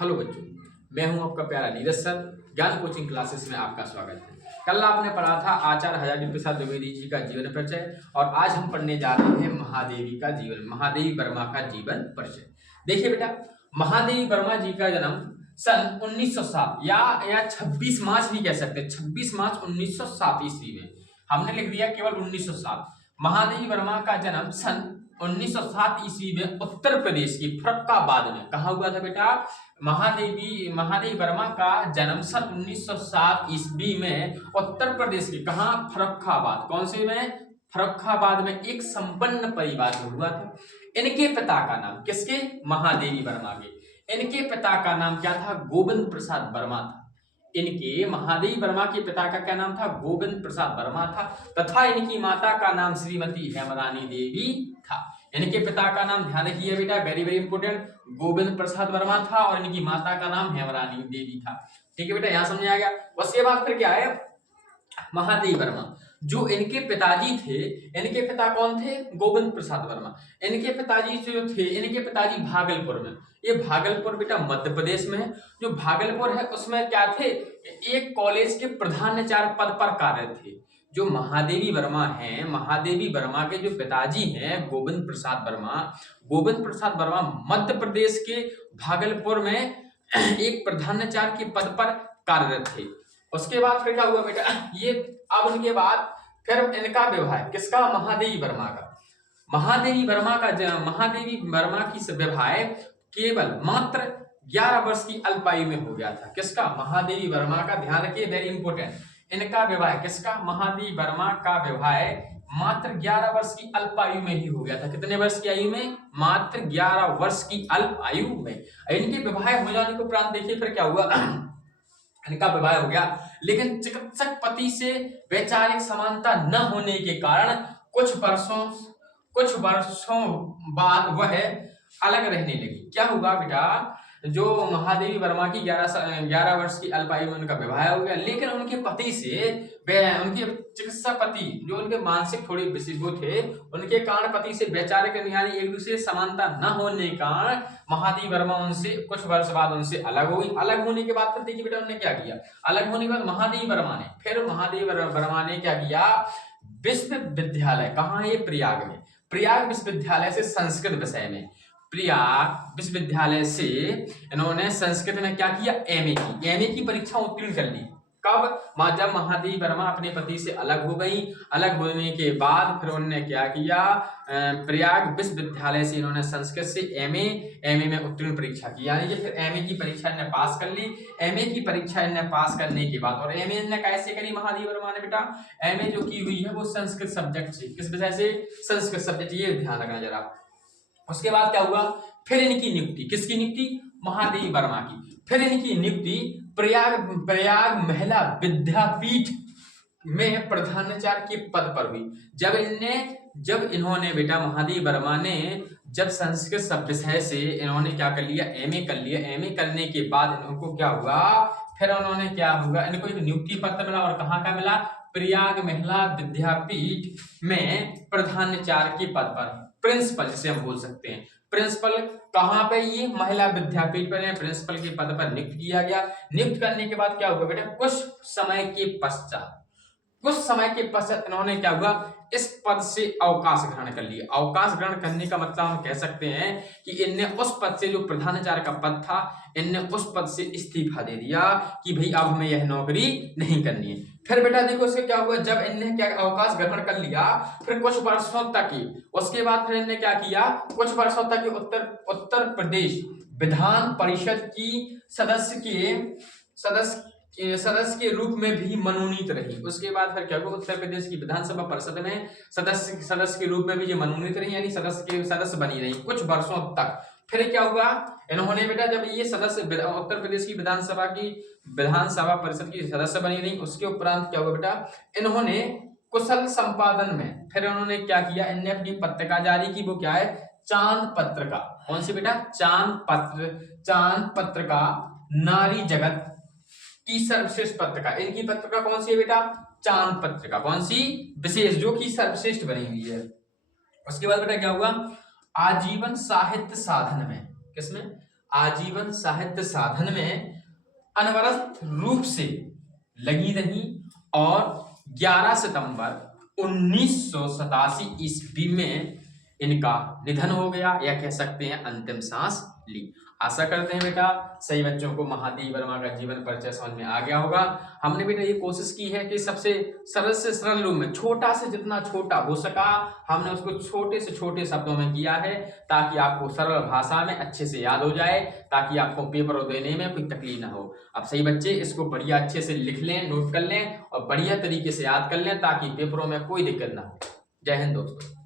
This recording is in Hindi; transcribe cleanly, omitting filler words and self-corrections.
हेलो बच्चों, मैं हूं आपका प्यारा नीरज सर। ज्ञान कोचिंग क्लासेस में आपका स्वागत है। कल आपने पढ़ा था आचार्य हजारी प्रसाद द्विवेदी जी का जीवन परिचय और आज हम पढ़ने जा रहे हैं महादेवी का जीवन, महादेवी वर्मा का जीवन परिचय। देखिए बेटा, महादेवी वर्मा जी का जन्म सन 1907 या 26 मार्च भी कह सकते हैं, 26 मार्च 1907 ईस्वी में। हमने लिख दिया केवल 1907। महादेवी वर्मा का जन्म सन 1907 ईस्वी में उत्तर प्रदेश की फर्रुखाबाद में। कहा हुआ था बेटा? महादेवी वर्मा का जन्म सन 1907 ईस्वी में उत्तर प्रदेश के कहा? फर्रुखाबाद। कौन से में? फर्रुखाबाद में एक संपन्न परिवार में हुआ था। इनके पिता का नाम, किसके? महादेवी वर्मा के। इनके पिता का नाम क्या था? गोविंद प्रसाद वर्मा था। इनके महादेवी वर्मा के पिता का क्या नाम था? गोविंद प्रसाद वर्मा था। तथा इनकी माता का नाम श्रीमती हेमरानी देवी था। इनके पिता का नाम ध्यान रखिए बेटा, very very important, Govind Prasad Verma था और इनकी माता का नाम हेमरानी देवी था। ठीक है बेटा, यहां समझ आ गया। उसके बाद फिर क्या है? महादेवी वर्मा जो इनके पिताजी थे, इनके पिता कौन थे? गोविंद प्रसाद वर्मा। इनके पिताजी जो थे, इनके पिताजी भागलपुर में, ये भागलपुर बेटा मध्य प्रदेश में है। जो भागलपुर है उसमें क्या थे? एक कॉलेज के प्रधानाचार्य पद पर कार्य थे। जो महादेवी वर्मा हैं, महादेवी वर्मा के जो पिताजी हैं गोविंद प्रसाद वर्मा, गोविंद प्रसाद वर्मा मध्य प्रदेश के भागलपुर में एक प्रधानाचार्य के पद पर कार्यरत थे। उसके बाद फिर क्या हुआ बेटा? ये अब उनके बाद फिर इनका विवाह किसका? महादेवी वर्मा का। महादेवी वर्मा की विवाह केवल मात्र 11 वर्ष की अल्पायु में हो गया था। किसका? महादेवी वर्मा का। ध्यान रखिए, वेरी इंपोर्टेंट, इनका विवाह किसका? महादेवी वर्मा का विवाह मात्र 11 वर्ष की अल्पायु में ही हो गया था। कितने वर्ष की आयु में? मात्र 11 वर्ष की अल्पायु में। इनके विवाह हो जाने के उपरांत देखिए फिर क्या हुआ? इनका विवाह हो गया, लेकिन चिकित्सक पति से वैचारिक समानता न होने के कारण कुछ वर्षों बाद वह अलग रहने लगी। क्या हुआ बेटा? जो महादेवी वर्मा की 11 वर्ष की अल्पायु में उनका विवाह हो गया, लेकिन उनके पति से, उनके चिकित्सा पति जो उनके मानसिक थोड़े विशिष्ट थे, उनके कारण पति से वैचारिक यानी एक दूसरे समानता न होने के कारण महादेवी वर्मा उनसे कुछ वर्ष बाद उनसे अलग हो गई। अलग होने के बाद फिर देखिए बेटा उन्होंने क्या किया? अलग होने के बाद महादेवी वर्मा ने क्या किया? विश्वविद्यालय, कहाँ है ये? प्रयाग में। प्रयाग विश्वविद्यालय से संस्कृत विषय में, प्रयाग विश्वविद्यालय से इन्होंने संस्कृत में क्या किया? एमए की। एमए की परीक्षा उत्तीर्ण कर ली। कब? जब महादेवी वर्मा अपने पति से अलग हो गई। अलग होने के बाद फिर उन्होंने क्या किया? प्रयाग विश्वविद्यालय से इन्होंने संस्कृत से एमए में उत्तीर्ण परीक्षा की, यानी कि फिर एमए की परीक्षा इन्हें पास कर ली। एमए की परीक्षा इन्हें पास करने के बाद, और एमए ने कैसे करी महादेवी वर्मा ने बेटा? एमए जो की हुई है वो संस्कृत सब्जेक्ट से। किस विषय से? संस्कृत सब्जेक्ट, ये ध्यान रखना जरा। उसके बाद क्या हुआ? फिर इनकी नियुक्ति, किसकी नियुक्ति? महादेवी वर्मा की। फिर इनकी नियुक्ति प्रयाग महिला विद्यापीठ में प्रधानाचार्य के पद पर हुई। जब इन्होंने बेटा महादेवी वर्मा ने जब संस्कृत सब विषय से इन्होंने क्या कर लिया? एमए कर लिया। एमए करने के बाद इनको क्या हुआ? फिर उन्होंने क्या हुआ? इनको एक नियुक्ति पत्र मिला, और कहाँ का मिला? प्रयाग महिला विद्यापीठ में प्रधानाचार्य के पद पर, प्रिंसिपल जिसे हम बोल सकते हैं। प्रिंसिपल कहां पे? ये महिला विद्यापीठ पर प्रिंसिपल के पद पर नियुक्त किया गया। नियुक्त करने के बाद क्या हुआ बेटा? कुछ समय के पश्चात इन्होंने क्या हुआ? इस पद से अवकाश ग्रहण कर लिया। अवकाश ग्रहण करने का मतलब हम कह सकते हैं कि इनने उस पद से, जो प्रधानाचार्य का पद था, इनने उस पद से इस्तीफा दे दिया कि भाई अब हमें यह नौकरी नहीं करनी है। फिर बेटा देखो उससे क्या हुआ? जब इनने क्या अवकाश ग्रहण कर लिया, फिर कुछ वर्षों तक ही, उसके बाद फिर इनने क्या किया? कुछ वर्षों तक उत्तर प्रदेश विधान परिषद की सदस्य के रूप में भी मनोनीत रही। उसके बाद फिर क्या हुआ? उत्तर प्रदेश की विधानसभा परिषद में सदस्य के रूप में भी ये मनोनीत रही, यानी सदस्य बनी रही कुछ वर्षों तक। फिर क्या हुआ? इन्होंने बेटा जब ये सदस्य उत्तर प्रदेश की विधानसभा परिषद की सदस्य बनी रही, उसके उपरांत क्या हुआ बेटा? इन्होंने कुशल संपादन में फिर उन्होंने क्या किया? इन्होंने अपनी पत्रिका जारी की। वो क्या है? चांद पत्रिका। कौन सी बेटा? चांद पत्रिका नारी जगत की सर्वश्रेष्ठ पत्रिका। इनकी पत्रिका कौन सी है बेटा? चांद पत्रिका। कौन सी? विशेष, जो की सर्वश्रेष्ठ बनी हुई है। उसके बाद बेटा क्या हुआ? आजीवन साहित्य साधन में, किसमें? आजीवन साहित्य साधन में अनवरत रूप से लगी रही और 11 सितंबर 1987 ईस्वी में इनका निधन हो गया, या कह सकते हैं अंतिम सांस ली। आशा करते हैं बेटा सही बच्चों को महादेवी वर्मा का जीवन परिचय समझ में आ गया होगा। हमने बेटा ये कोशिश की है कि सबसे सरल से सरल रूप में, छोटा से जितना छोटा हो सका हमने उसको छोटे से छोटे शब्दों में किया है, ताकि आपको सरल भाषा में अच्छे से याद हो जाए, ताकि आपको पेपर देने में कोई तकलीफ ना हो। अब सही बच्चे इसको बढ़िया अच्छे से लिख लें, नोट कर लें और बढ़िया तरीके से याद कर लें, ताकि पेपरों में कोई दिक्कत ना हो। जय हिंद दोस्तों।